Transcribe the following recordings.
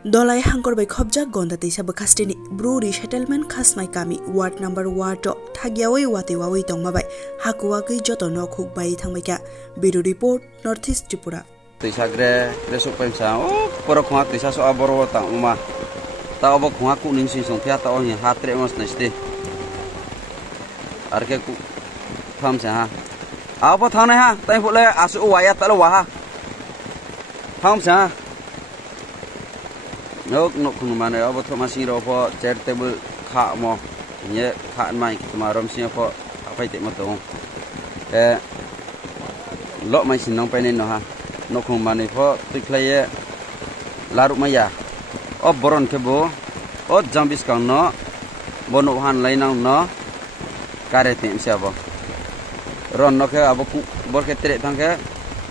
Dolai hangkor bai khobjak gonda teisa bakastini Bru resettlement khasmai kami ward number 1 to thagiawai wate wawai tongmabai hakuwa gei joto nokhuk bai thangmaika Bureau report Northeast Tripura teisa gre resuk pensa o poro khwa teisa so aboro ta uma ta obo khwa ku ning sing song thia ta o hi hatre mos neste arke ku tham sa ha abo thane ha tai phule asu waya ta lo wa ha tham sa nok khunu mane abo thoma si ro pho chair table kha mo ye kha mai ma rom si pho apai te ma to lo mai sin nong pe ne no ha nok khunu mane pho tik play laru maya ob boron ke bo o jambis kang no bono han lai nang no kare te sia bo ron no ke abo ku bor ke tre thang ke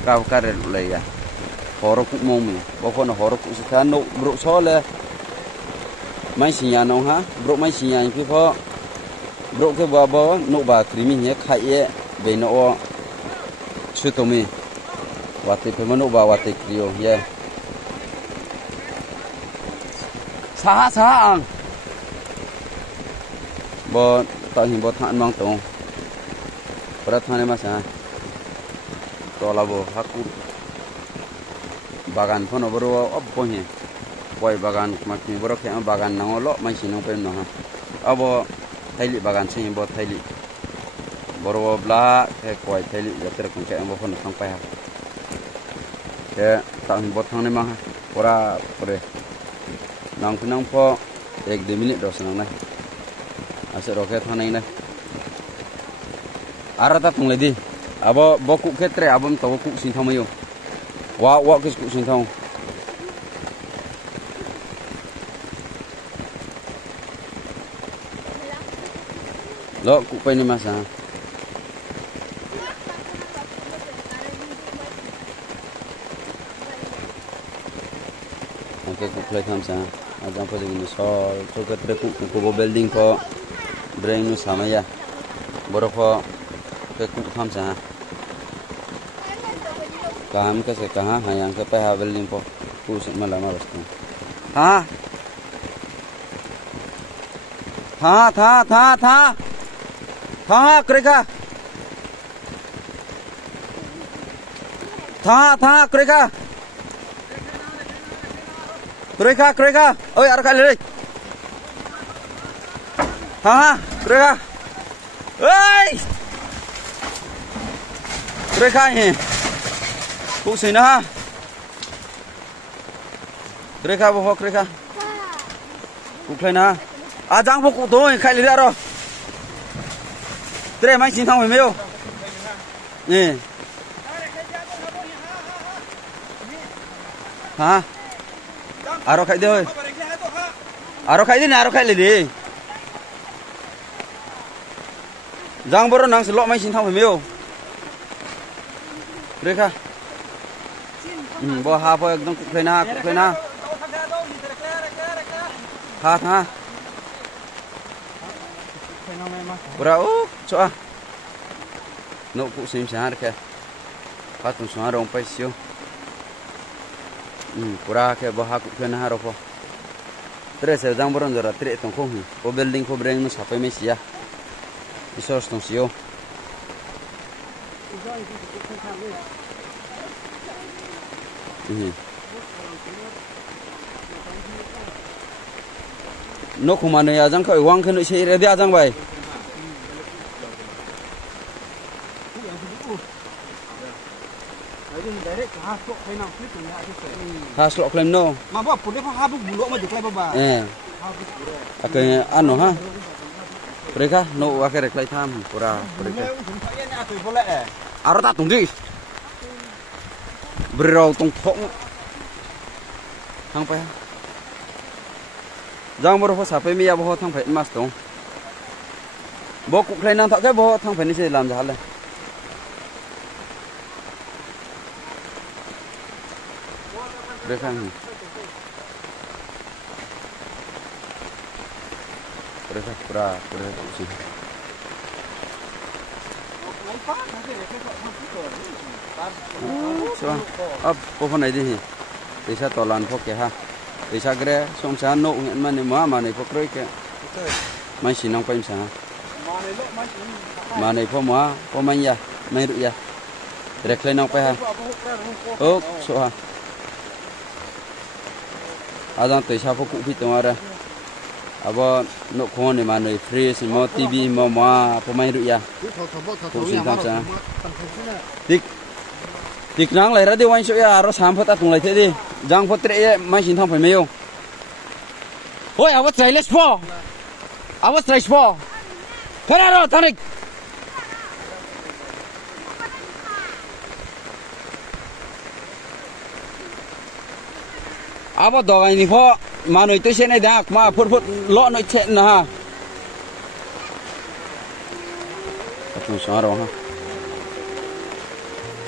ka kare lai ya horo ku mong mi bo ko no horo ku sa no bro so le mai sinya no ha bro mai sinya ki pho bro ke ba bo no ba krimi ye khai ye be no o su to mi wate pe no ba wate krio ye sa ang bo ta hi bo than mang tong pra thane ma sa to la bo haku bagan pun obro obbohnya boy bagan makni boro ke bagan nangolo mai sinong pen no ha abo thaili bagan sing bo thaili boro bla ke koi thaili jater kun ke ambo pun thang pai ha ke tang bo thang ne ma pora pore nang pinang pho 1-2 minute dos nang nai ase ro ke thang nai nai arata tung le di abo boku ke tre abom to ku sin thamayo wa kis ku sin thong lo ku pe ni masa oke ku play tham sa ajang pa ding so to ke tre ku building ko brain nu samaya boro ko ke ku tham sa काम कैसे कहाँ है यहाँ के पैसा बिल्डिंग को कुछ मतलब मैं बसता हूँ हाँ करेगा ओए यार का ले हाँ करेगा ओए करेगा है Cụ xí na Kreka bo kreka Cụ khai na à giang bo cụ tôi khai lý ra rồi Tre mai xin thong phải miêu nè hả aro khai đi ơi aro khai đi nè aro khai lý đi giang bo rồi nang slot mai xin thong phải miêu Kreka bo ha po ekdom kuklay na ha pura so no ku sim sahar ke patun suara rong paisyo pura ke bo ha kuklay na ro po tres jang boron jora tre tong khong po building po breng no sapai me sia isos tong sio nó không mà này ajang khởi hoang khi nội xe đi ajang vậy ha slot claim no mà bỏ phụ đấy ha buk bulu mà được lại ba cái ăn nó ha mereka no akhirnya claim tham pura mereka arah tak tunggu berau tung thong thang phải giang boro sapai mi abo thang phải mas tong bo ku khai nang thak ke bo thang phải ni se lam ja le rekang pura sih so ab po này đi thì sa to lan phok ke ha để sao cái xong sáng nộ hiện mà này phô cái mai xin nông quanh sáng mà này phô mai ya mai được ya để lên nông quay ha ốc số ha đang tới sao phô cụ phi tung ra abo nộ con này mà này free xin mua tivi mua phô mai được ya cụ xin tham sáng tik nang lại ra đi quanh số ya rồi sáng phô ta cùng lại thế đi giang phô tre mai xin tham phải mấy không oi awas try let's go awas try sport Kena ro tarik apa doa ini pho mà nói tôi xem này đã mà phút lọ nói chuyện nè ha. Chúng sao rồi ha.